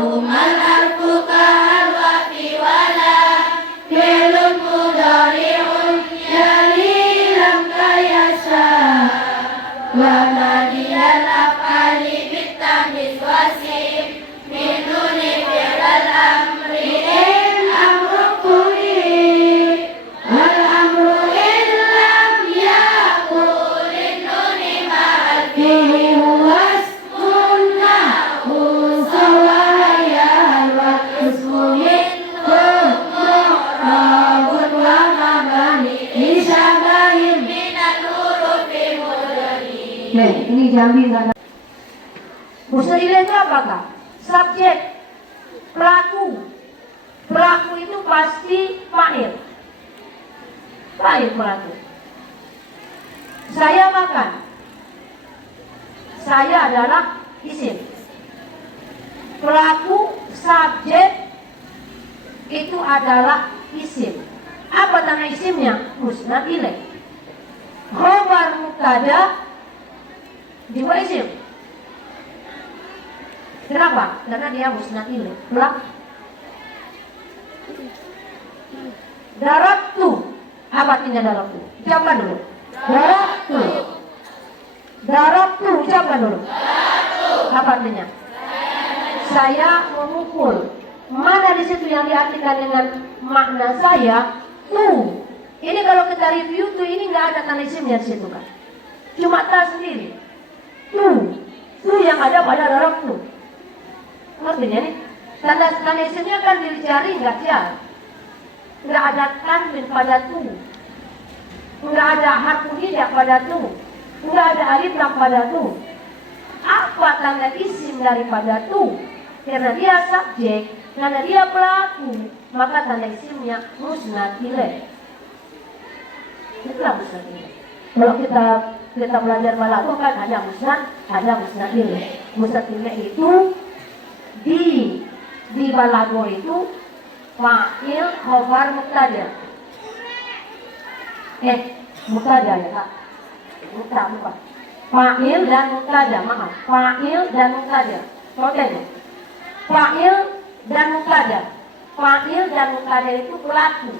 humal harfuka halwafi wala fi'lun mudhari'un yali lam kayasa wa madiyal af'ali bitamyiz wasim min nuni fi'lal amri in amru kuli wal amru in lam yakul in nuni ma'al fi'li huwa ismunna usawaya wal ismu minhu mu'rabun wa mabani isyabahin minal hurufi mudhari. Ini jamin kan. Musnad ilaih itu apakah? Subjek, pelaku. Pelaku itu pasti fa'il. Fa'il pelaku. Saya makan. Saya adalah isim. Pelaku, subjek itu adalah isim. Apa tanda isimnya? Musnad ilaih. Khobar mubtada juga isim. Kenapa? Karena dia musnad ilaih. Ulang. Darabtu. Apa artinya darabtu? Ucapkan dulu. Darabtu. Darabtu. Ucapkan dulu. Apa artinya? Saya memukul. Mana di situ yang diartikan dengan makna saya? Tu. Ini kalau kita review tuh ini nggak ada tanda isimnya di situ kan? Cuma ta sendiri. Tu. Tu yang ada pada darabtu. Artinya nih, tanda isimnya kan dicari nggak jar, nggak ada tanwin pada tu, nggak ada harfu hijaab pada tu, nggak ada alif lam pada tu. Apa tanda isim daripada tu? Karena dia subjek, karena dia pelaku, maka tanda isimnya musnad ilaih. Itulah musnad ilaih. Kalau kita belajar balaghah kan ada musnad ilaih. Musnad ilaih itu di balaghah itu fa'il khobar mubtada. Mubtada ya Kak. Bukan. Fa'il dan mubtada, maaf. Fa'il dan mubtada. Contohnya. Fa'il dan mubtada. Fa'il dan mubtada itu pelaku.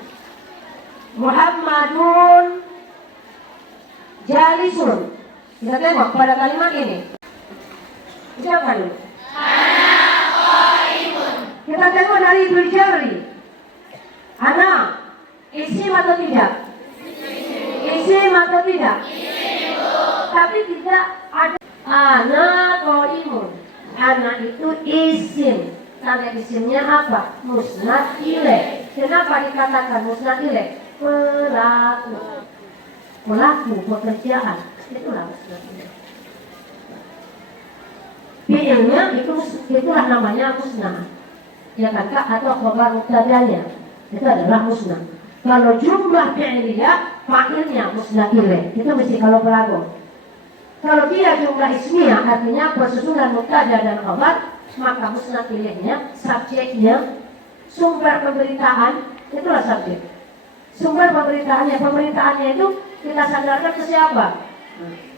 Muhammadun jalisun. Kita tengok pada kalimat ini. Siapa dulu? Kita tengok dari fi'il jari. Ana isim atau tidak? Isim atau tidak? Tapi tidak ada. Ana qaimun. Ana itu isim. Tanda isimnya apa? Musnad ilaih. Kenapa dikatakan musnad ilaih? Pelaku pekerjaan. Itulah musnad ilaih. Fi'ilnya itulah namanya musnad. Ya kan Kak, atau khobar mubtadanya itu adalah musnad. Kalau jumlah fi'liyah, fa'ilnya musnad ilaih. Itu mesti kalau pelaku. Kalau dia jumlah ismiyah, artinya persusunan mubtada dan khobar, maka musnad ilaihnya, subjeknya, sumber pemberitaan, itulah subjek. Sumber pemberitaannya itu kita sandarkan ke siapa?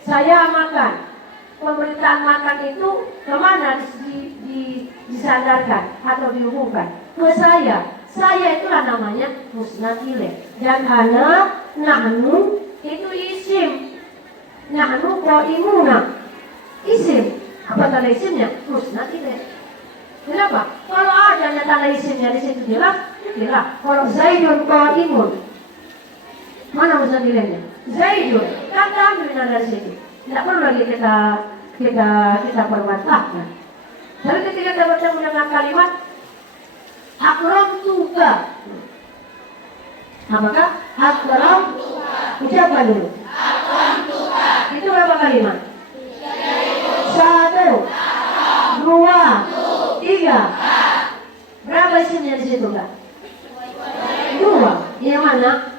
Saya makan. Pemberitaan makan itu kemana disandarkan atau dihubungkan? Ke saya. Saya itulah namanya musnad ilaih. Dan ana, nahnu itu isim. Nahnu qaimuna isim. Apa tanda isimnya? Musnad ilaih. Kenapa? Kalau adanya tanda isimnya di situ jelas. Kalau Zaidun qaimun, mana musnad ilaihnya? Zaidun. Kata ambil dari situ. Tidak perlu lagi kita perbuatkan. Tapi ketika kita bertemu dengan kalimat akramtuka, apakah akramtuka? Ucapkan dulu. Akramtuka. Itu berapa kalimat? 1, 2, 3. Berapa isimnya di situ Kak? 2. Yang mana?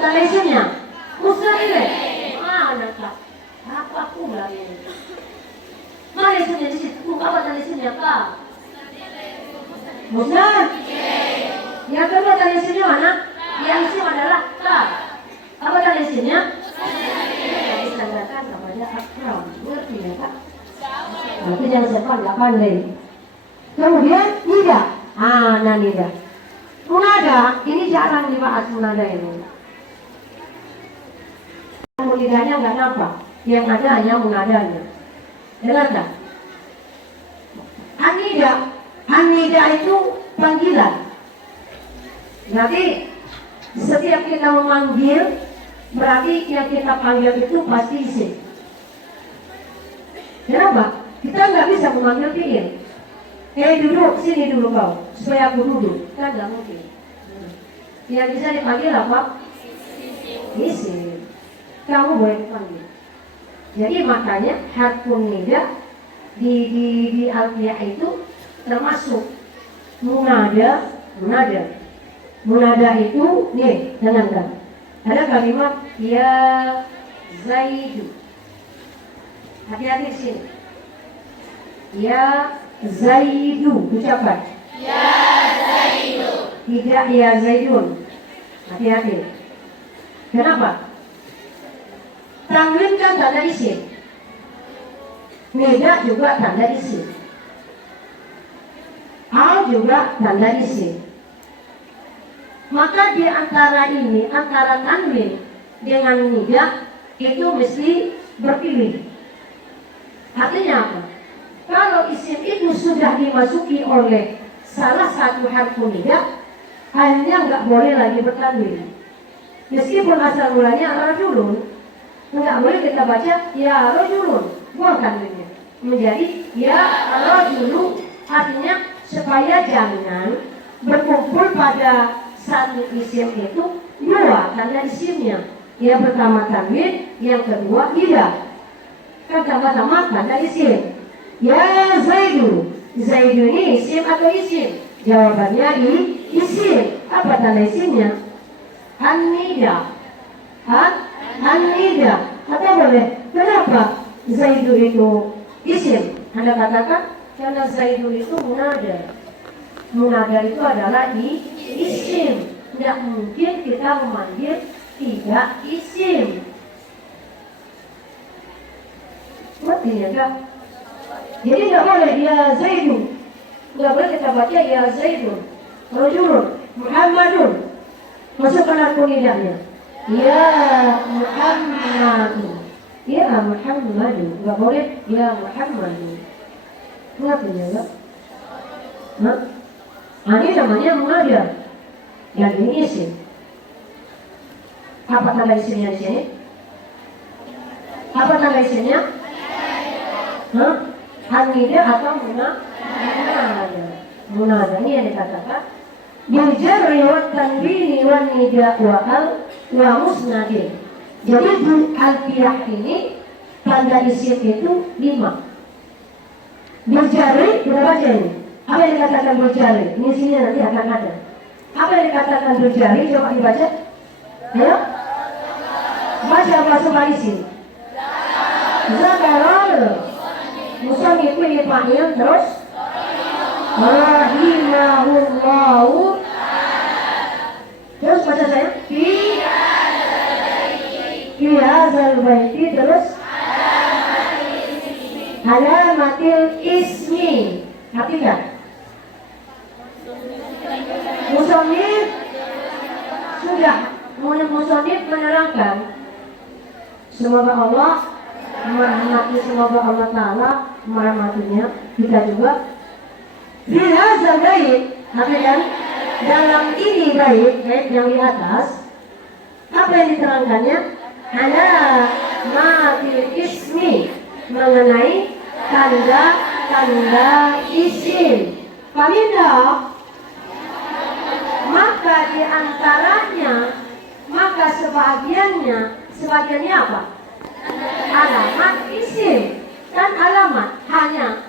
Tanda isimnya musnad ilaih. Mana Kak? Apa pula ini? Mana isimnya di situ? Apa tanda isimnya Kak? Musnad. Yang kedua tanda isimnya mana? Yang isim adalah Kak. Apa tanda isimnya? Disandarkan kepada akram. Ngerti ya Kak? Nanti jangan siapa nggak pandai. Kemudian nida. Nah nida. Munada ini jarang dibahas munada ini. Nidanya nggak nampak, yang ada hanya munadanya. Dengar tak? Anida itu panggilan. Berarti setiap kita memanggil, berarti yang kita panggil itu pasti isim. Kenapa? Kita nggak bisa memanggil fiil. Duduk sini dulu kau, supaya aku duduk. Kan nggak mungkin. Yang bisa dipanggil apa? Isim. Kamu boleh panggil. Jadi makanya harfun nida di alfiyah itu termasuk munada. Munada itu nih, dengarkan. Ada kalimat ya Zaidu. Hati-hati di sini. Ya Zaidu, ucapan. Ya Zaidu. Tidak ya Zaidun. Hati-hati. Kenapa? Tanwin kan tanda isim. Nida juga tanda isim. Al juga tanda isim. Maka di antara ini, antara tanwin dengan nida itu mesti berpilih. Artinya apa? Kalau isim itu sudah dimasuki oleh salah satu harfu nida, akhirnya nggak boleh lagi bertanwin. Meskipun asal mulanya rajulun, nggak boleh kita baca ya rajulun, buang tanwinnya menjadi ya rajulu. Artinya supaya jangan berkumpul pada satu isim itu dua tanda isimnya. Yang pertama tanwin, yang kedua tidak. Kan sama-sama tanda isim. Ya Zaidu. Zaidu ini isim atau isim? Jawabannya isim. Apa tanda isimnya? An-nida. An-nida. Atau boleh? Kenapa Zaidu itu isim? Anda katakan karena Zaidu itu munada. Munada itu adalah isim. Tidak mungkin kita memanggil tidak isim. Berarti ya kak? Jadi tidak boleh ya Zaidu. Tidak boleh kita baca ya Zaidun, Rajulun, Muhammadun. Masukkan harfu nidanya. Ya Muhammadu. Ya Muhammadu. Tidak boleh ya Muhammadu. Kenapa ya kak? Ini namanya munada. Yang ini isim. Apa tanda isimnya di sini? Apa tanda isimnya? An-nida atau munada. Munada ini yang dikatakan bil jarri wa tanwini wan nida wa al wa musnadin. Jadi di alfiyah ini tanda isim itu 5. Bil jarri berapa ini? Apa yang dikatakan bil jarri? Ini sini nanti akan ada. Apa yang dikatakan bil jarri? Coba dibaca. Ayo. Baca bahasa isim. Zakarul. Musannif ini fa'il terus rahimahullahu. Terus baca saya fi hadzal baiti terus alamatil ismi. Artinya musannif sudah menerangkan semoga Allah merahmati, semoga Allah Ta'ala merahmatinya, kita juga bihazal bait. Tapi kan dalam ini bait yang di atas apa yang diterangkannya? Ada matil ismi, mengenai tanda isim. Palindah maka di antaranya, maka sebagiannya apa? Alamat isim. Kan alamat hanya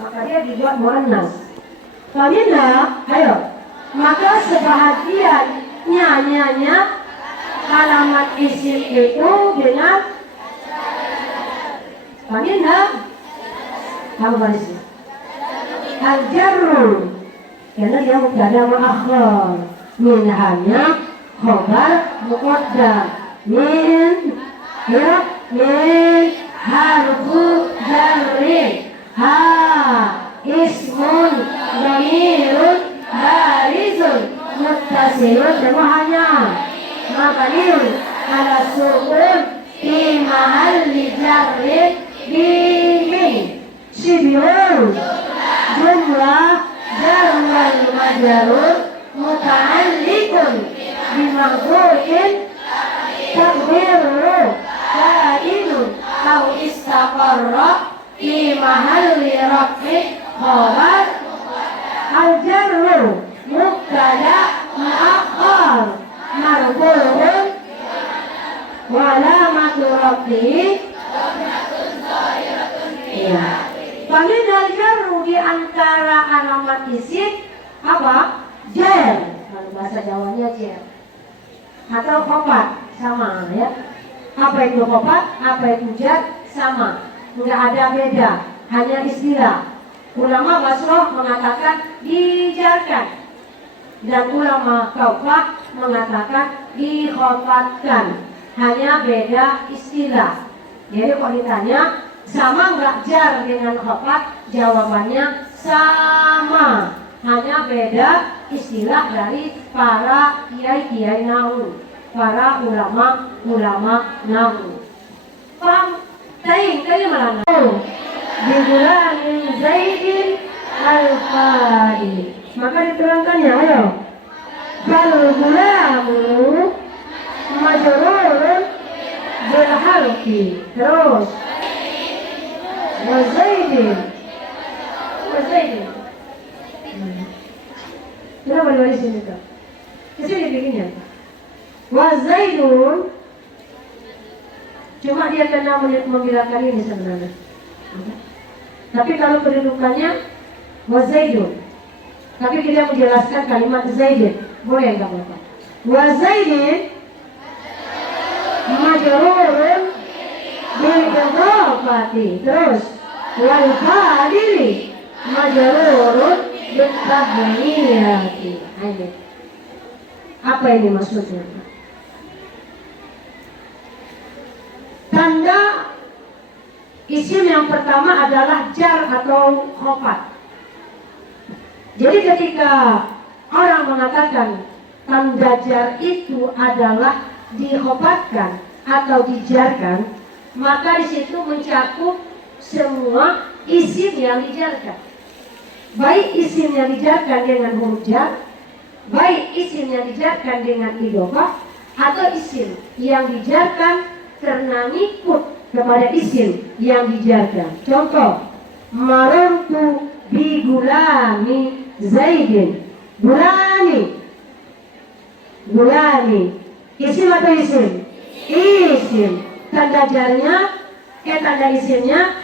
maka dia dibuat muannas. Palindah, ayo. Maka sebagiannya alamat isim itu dengan palindah. Kamu barisnya al-jarru, karena dia mubtada muakhar, min hanya khabar muqaddam, min harfu jarrin. Ha ismun dhamirun barizun muttasilun semuanya mabniun ala sukun fi mahalli jarrin bimin syibhun jumlah jar wal majrur muta'alliqun bimaghdhu'in takdiru kainun au istaqarra fi mahalli raf'in khabar al-jarru mubtada mu'akhkhar marfu'un wa alamatu raf'ihi ya. Faminal jarru di antara alamat isim apa? Jar. Kalau bahasa Jawanya jar. Atau khafat sama ya. Apa itu khafat? Apa itu jar? Sama. Enggak ada beda, hanya istilah. Ulama Basrah mengatakan dijarkan dan ulama Kufah mengatakan dikhafatkan. Hanya beda istilah. Jadi kalau ditanya sama nggak jar dengan khafat, jawabannya sama. Hanya beda istilah dari para kiai-kiai nahwu, para ulama nahwu. Paham? Tadi mana? Digulamin Zaidin al-Fadi. Maka diterangkannya, ayo. Fal gulamu majrurun bil harfi. Terus. Wa Zaidin. Kenapa di sini tuh? Di sini bikinnya. Wa Zaidun. Cuma dia kena membilangkan ini sebenarnya. Tapi kalau kedudukannya wa Zaidun. Tapi kita menjelaskan kalimat Zaidin. Boleh enggak Bapak? Wa Zaidin majrurun bil idhafati. Terus wal fadili majrurun bil tahniyati. Ayo. Apa ini maksudnya? Tanda isim yang pertama adalah jar atau khafat. Jadi ketika orang mengatakan tanda jar itu adalah dikhafatkan atau dijarkan, maka di situ mencakup semua isim yang dijarkan. Baik isim yang dijarkan dengan huruf jar, baik isim yang dijarkan dengan idhofah, atau isim yang dijarkan karena ngikut kepada isim yang dijarkan. Contoh, marartu bi gulami Zaidin. Gulami isim atau isim? Isim. Tanda jarnya tanda isimnya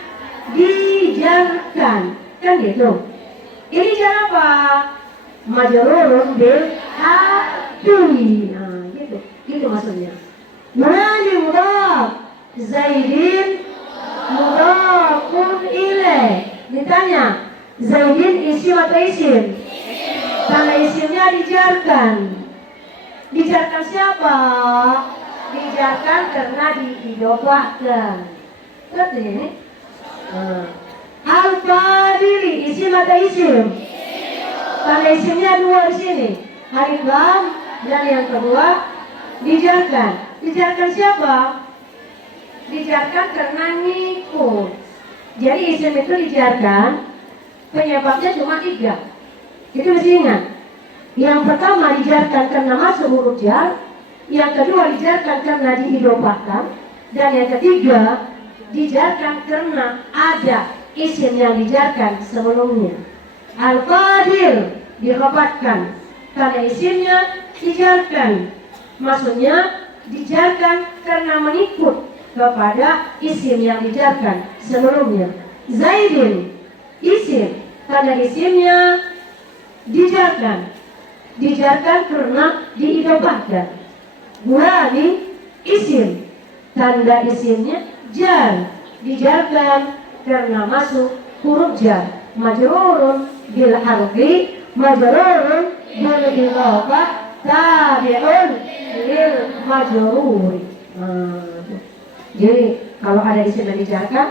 dijarkan, kan gitu. Ini jar apa? Majrurun bil harfi. Nah, gitu maksudnya. Gulami mudhaf, Zaidin mudhafun ilaih. Ditanya, Zaidin isim atau isim? Tanda isimnya dijarkan. Dijarkan siapa? Dijarkan karena diidhofahkan. Lihat ini. Al-Fadili isim atau isim? Tanda isimnya dua di sini. Alif lam dan yang kedua dijarkan. Dijarkan siapa? Dijarkan karena ngikut. Jadi isim itu dijarkan, penyebabnya cuma 3. Itu mesti ingat. Yang pertama dijarkan karena masuk huruf jar, yang kedua dijarkan karena diidhofahkan, dan yang ketiga dijarkan karena ada isim yang dijarkan sebelumnya. Al-Fadil dikhafatkan karena isimnya dijarkan. Maksudnya dijarkan karena mengikut kepada isim yang dijarkan sebelumnya. Zaidin isim, tanda isimnya dijarkan karena diidhofahkan. Gulami isim, tanda isimnya jar, dijarkan karena masuk huruf jar. Majrurun bil harfi, majrurun bil idhofah, tabi'un lil majruri. Jadi kalau ada isim yang dijarkan,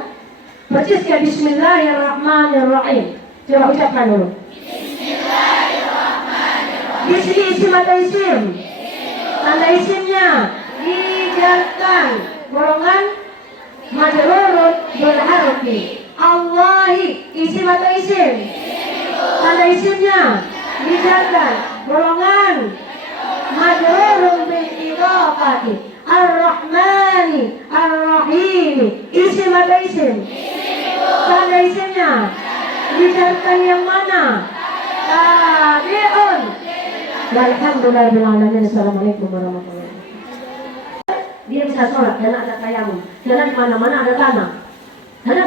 Persis ya, Bismillahirrahmanirrahim. Coba ucapkan dulu. Di sini isim atau isim? Tanda isimnya dijarkan, golongan majrurun bil harfi. Allahi isim atau isim? Tanda isimnya dijarkan, golongan majrurun bil idhafati. Ar-Rahmani Ar-Rahimi isim atau isim? Tanda isimnya dijarkan yang mana? Tabi'un. Alhamdulillahirabbil alamin. Assalamualaikum warahmatullahi wabarakatuh. Dia bisa sholat karena ada tayamum, karena di mana-mana ada tanah. Ada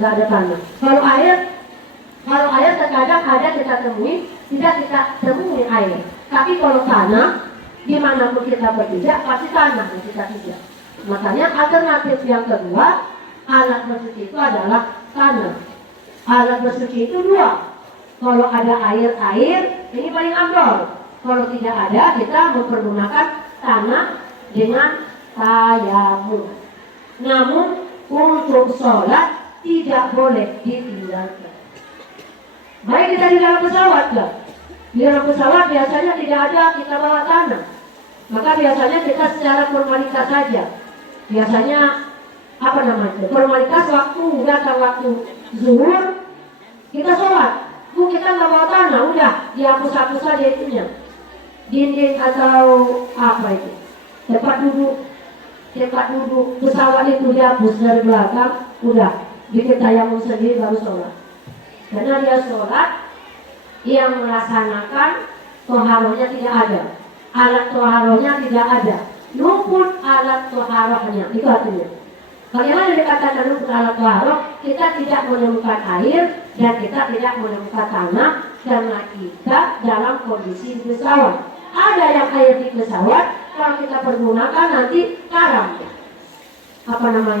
nggak ada tanah. Kalau air terkadang ada kita temui, tidak kita temui air. Tapi kalau tanah, dimanapun kita berpijak pasti tanah yang kita pijak. Makanya alternatif yang kedua, alat bersuci itu adalah tanah. Alat bersuci itu dua. Kalau ada air, ini paling amdol. Kalau tidak ada, kita mempergunakan tanah dengan tayamum. Namun untuk sholat tidak boleh ditinggalkan. Baik kita di dalam pesawat kan? Di dalam pesawat biasanya tidak ada kita bawa tanah. Maka biasanya kita secara formalitas saja. Biasanya formalitas waktu datang waktu zuhur kita sholat. Kita nggak bawa tanah, udah dihapus-hapus saja itunya. Dinding atau apa itu? Tempat duduk pesawat itu dihapus dari belakang, udah bikin tayamum sendiri baru sholat. Karena dia sholat yang melaksanakan toharohnya tidak ada, alat toharohnya tidak ada, luput alat toharohnya, itu artinya. Bagaimana dikatakan luput alat toharoh? Kita tidak menemukan air dan kita tidak menemukan tanah karena kita dalam kondisi pesawat. Ada yang air di pesawat, kalau kita pergunakan nanti karam.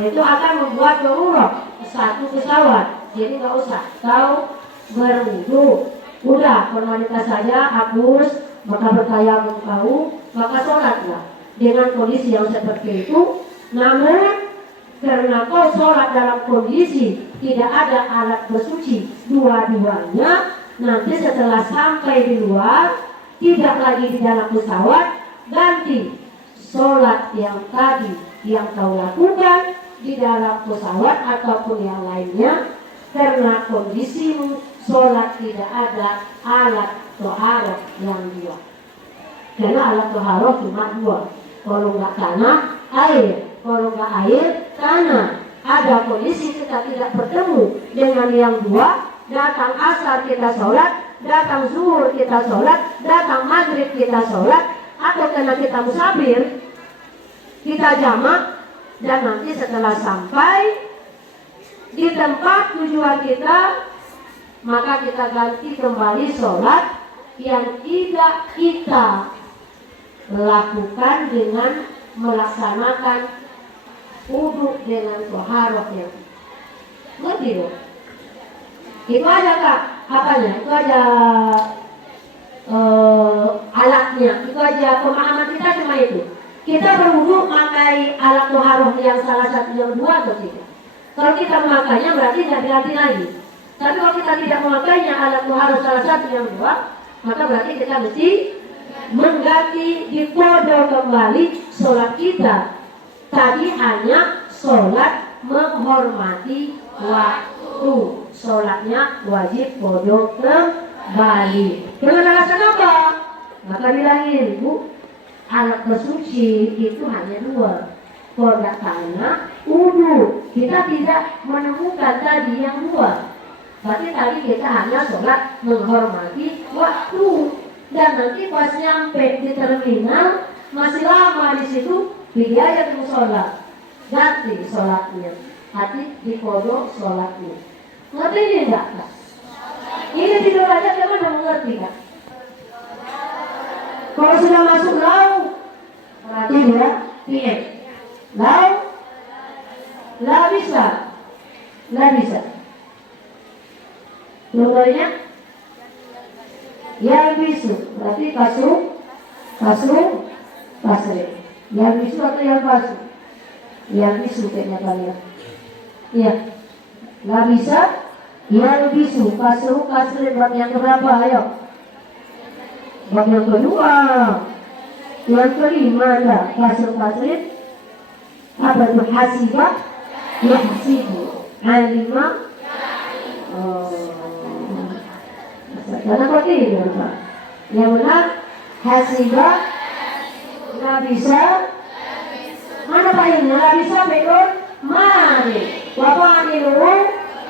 Itu akan membuat berurut satu pesawat. Jadi nggak usah tahu berwudu. Udah formalitas saja, hapus, maka bertayamum kau, maka sholatlah dengan kondisi yang seperti itu. Namun karena kau sholat dalam kondisi tidak ada alat bersuci dua-duanya, nanti setelah sampai di luar, tidak lagi di dalam pesawat, ganti sholat yang tadi yang kau lakukan di dalam pesawat ataupun yang lainnya. Karena kondisimu sholat tidak ada alat toharoh yang dua. Karena alat toharoh cuma dua. Kalau nggak tanah, air. Kalau nggak air, tanah. Ada kondisi kita tidak bertemu dengan yang dua. Datang asar kita sholat, datang zuhur kita sholat, datang maghrib kita sholat, atau karena kita musafir, kita jamak, dan nanti setelah sampai di tempat tujuan kita, maka kita ganti kembali sholat yang tidak kita lakukan dengan melaksanakan wudu dengan toharoh yang ngerti loh. Itu aja kak, apanya? Itu aja alatnya, itu aja pemahaman kita cuma itu. Kita berwudu pakai alat toharoh yang salah satu yang dua atau tidak? Kalau kita memakainya berarti tidak diganti lagi. Tapi kalau kita tidak memakainya alat toharoh salah satu yang dua, maka berarti kita mesti mengganti, dikodok kembali sholat kita. Tadi hanya sholat menghormati waktu, sholatnya wajib kodok kembali. Dengan alasan apa? Maka bilangin, Bu, alat bersuci itu hanya dua, kodok tanah, wudu. Kita tidak menemukan tadi yang dua. Berarti tadi kita hanya sholat menghormati waktu. Dan nanti pas nyampe di terminal masih lama di situ, biaya untuk sholat, ganti sholatnya, hati dikodok sholatnya. Ngerti ini enggak kak? Ini tidur aja gimana mengerti kak? Kalau sudah masuk laut, berarti dia diet. Laut, lah bisa. Contohnya, ya bisu, berarti kasru, ya bisu atau yang kasru? Ya bisu kayaknya kalian. Iya, Labisa yalbisu. Kasrin bab yang keberapa? Ayo. Bab yang kedua. Yang kelima ada kasrin. Apa itu? Hasiba yahsibu. Alima karena kok tidur Pak. Yang benar hasiba labisa. Mana Pak ini? Labisa betul mari. Wafa'anilu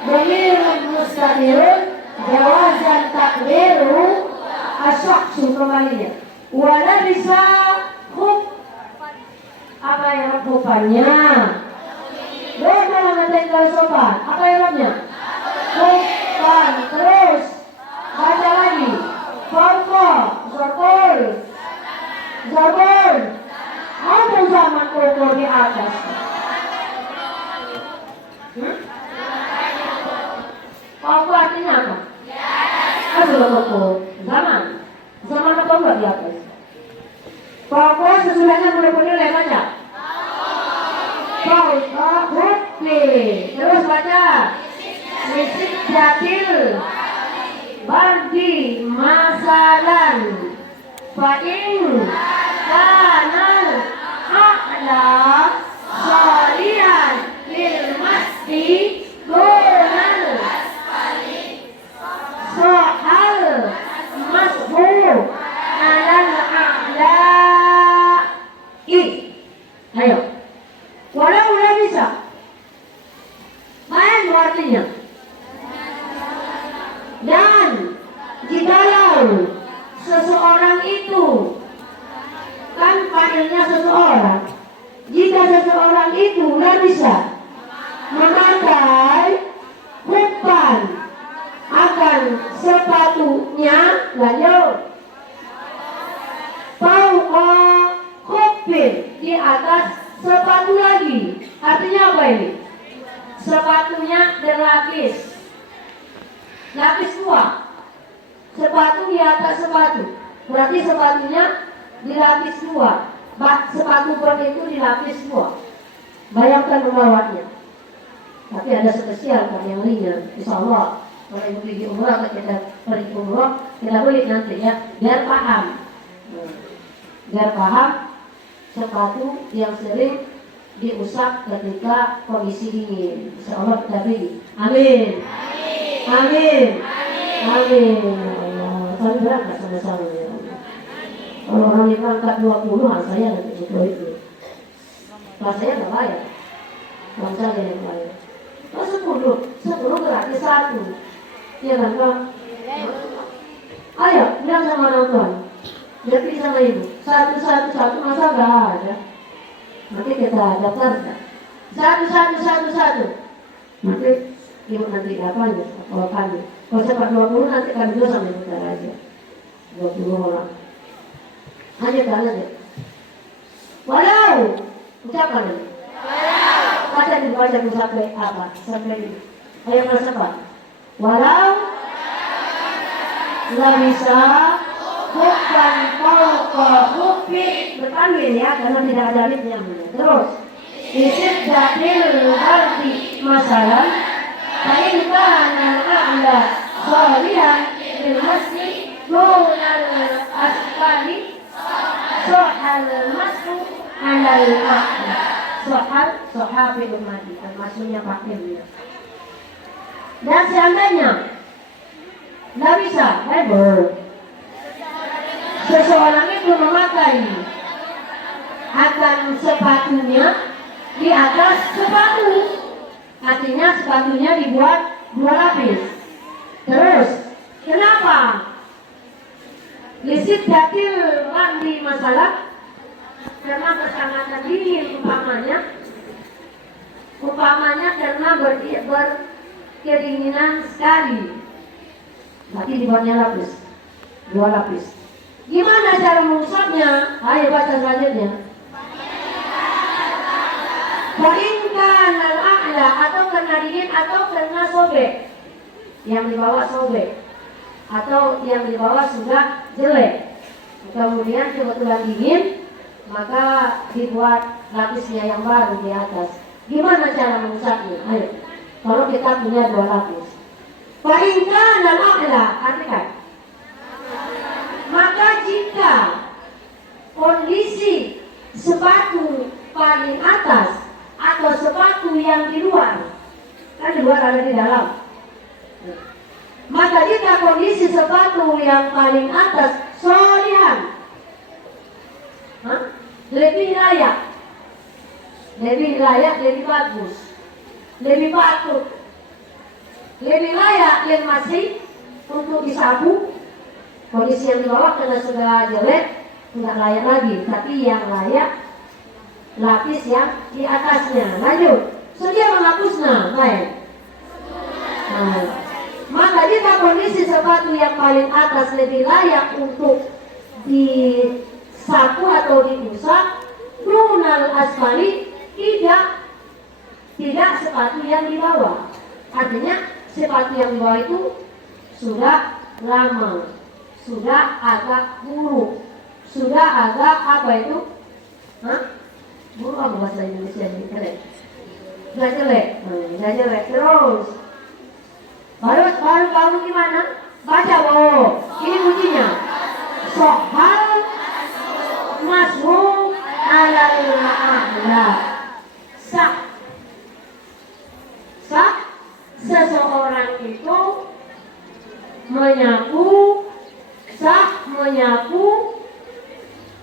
Dhamirun mustamirun jawazan takdiru asyaksu kembalinya. Wala bisa khub. Apa yang khubbannya? Bagaimana ngatain kalau sopan? Apa yang khubban. Terus baca lagi. Fauqa Zorkul Zabur. Ada zaman ukur di atas. Fauqa artinya apa? Ada ukur zaman. Zaman apa enggak di atas? Fauqa sesudahnya boleh baca. Fauqa hukmi. Terus baca. Misik jatil Bardi masalan fa'in kanal a'la salihan lil masdi dunal sohal mashu alal a'la'i. Ayo. Walau udah bisa. Main artinya. Dan jikalau seseorang itu kan fa'ilnya seseorang, jika seseorang itu nggak bisa memakai khubban akan sepatunya, lanjut fauqa khubbin, di atas sepatu lagi. Artinya apa ini? Sepatunya berlapis. Lapis dua. Sepatu di atas sepatu. Berarti sepatunya dilapis dua. Sepatu bot itu dilapis dua. Bayangkan membawanya. Tapi ada spesial kan yang ringan. Insya Allah kalau ibu pergi umrah, kita pergi umrah, kita beli nanti ya, biar paham. Biar paham sepatu yang sering diusap ketika kondisi dingin. Insya Allah kita beli. Amin. Amin. Amin. Saya berangkat sama-sama ya. Kalau orang yang angkat 20, saya nanti itu. Kalau saya nggak bayar. Kalau saya yang bayar. Kalau 10 gratis 1. Iya kan Pak? Ayo, bilang sama orang tua. Dia pilih sama ibu. 1 masa nggak ada. Nanti kita daftarkan. 1. Nanti ibu nanti apanya? Kalau kami. Kalau saya 20 nanti kami dulu sama ibu aja. 20 orang. Hanya kalian aja. Walau. Ucapkan ini. Baca sampai apa? Sampai ini. Ayo mas apa? Walau nggak bisa bukan fauqa khubbi, berpanggil ya karena tidak ada alifnya. Terus isit dapil arti masalah kain kana a'la shalihan bil masjid dunal asfali sohal masku alal a'la. Sohal bil madi, maksudnya pakainya. Dan seandainya nggak bisa, seseorang itu memakai akan sepatunya di atas sepatu, artinya sepatunya dibuat 2 lapis. Terus kenapa? Lisit datil mandi masalah karena kesanatan dingin umpamanya karena kedinginan sekali. Berarti dibuatnya lapis, 2 lapis. Gimana cara mengusapnya? Ayo baca selanjutnya. Fa'inkan al-a'la, atau karena dingin atau karena sobek. Yang di bawah sobek atau yang di bawah sudah jelek. Kemudian kebetulan dingin, maka dibuat lapisnya yang baru di atas. Gimana cara mengusapnya? Ayo. kalau kita punya 2 lapis. Fa'inka dan a'la, artikan. Maka jika kondisi sepatu paling atas atau sepatu yang di luar, kan di luar ada di dalam. Maka jika kondisi sepatu yang paling atas solihan, lebih layak, lebih bagus, lebih patut, lebih layak yang masih untuk disapu. Kondisi yang di bawah karena sudah jelek, tidak layak lagi, tapi yang layak lapis yang di atasnya. Lanjut, sudah menghapusnya, baik. Maka jika kondisi sepatu yang paling atas lebih layak untuk disapu atau diusap, dunal asfali, tidak sepatu yang di bawah. Artinya sepatu yang di bawah itu sudah lama, sudah agak buruk, sudah agak apa itu? Buruk apa bahasa Indonesia ini? Jelek. Nggak jelek. Terus baru kamu gimana? Baca ini kuncinya. Sohal masuk alal a'la. Sah seseorang itu menyapu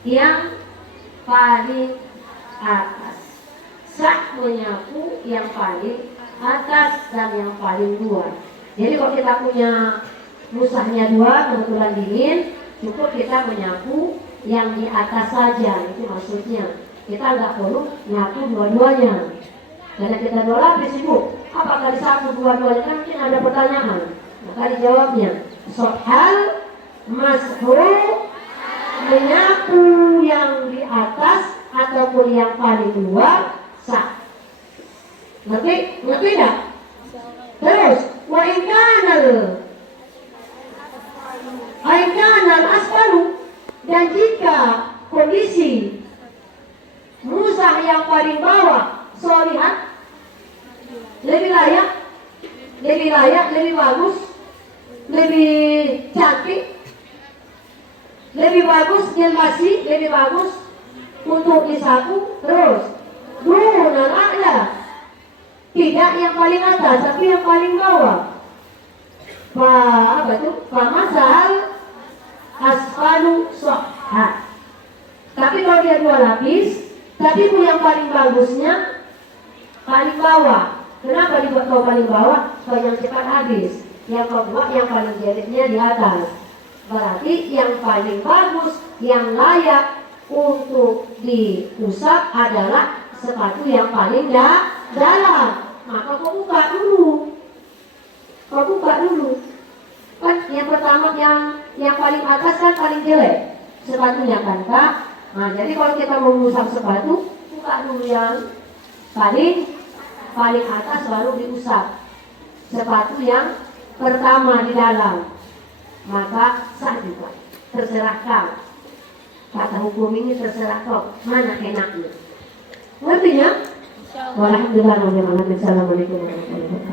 yang paling atas. Sah menyapu yang paling atas dan yang paling luar. Jadi kalau kita punya musahnya 2, kebetulan dingin, cukup kita menyapu yang di atas saja, itu maksudnya. Kita nggak perlu nyapu dua-duanya. Karena kita 2 lapis ibu, apakah disapu dua-duanya? Kan mungkin ada pertanyaan. Maka dijawabnya, sohal mas'hul, menyapu yang di atas ataupun yang paling luar sah. Ngerti nggak? Terus wa inkanal asfalu, dan jika kondisi musah yang paling bawah solihat, lebih layak, lebih bagus, lebih cantik, lebih bagus, dan masih lebih bagus untuk disapu. Terus dunal a'la, tidak yang paling atas tapi yang paling bawah. Famasal asfalu sohha. Tapi kalau dia 2 lapis, tapi yang paling bagusnya paling bawah. Kenapa dibuat kau paling bawah? Kau yang cepat habis. Yang kedua yang paling jeleknya di atas. Berarti yang paling bagus, yang layak untuk diusap adalah sepatu yang paling dalam. Maka kau buka dulu. Kan yang pertama yang paling atas kan paling jelek sepatunya kan Kak. Nah jadi kalau kita mau mengusap sepatu, buka dulu yang paling atas baru diusap sepatu yang pertama di dalam. Maka sah juga. Terserah kau. Kata hukum ini terserah kau. Mana enaknya? Ngertinya? Walhamdulillah. Assalamualaikum warahmatullahi wabarakatuh.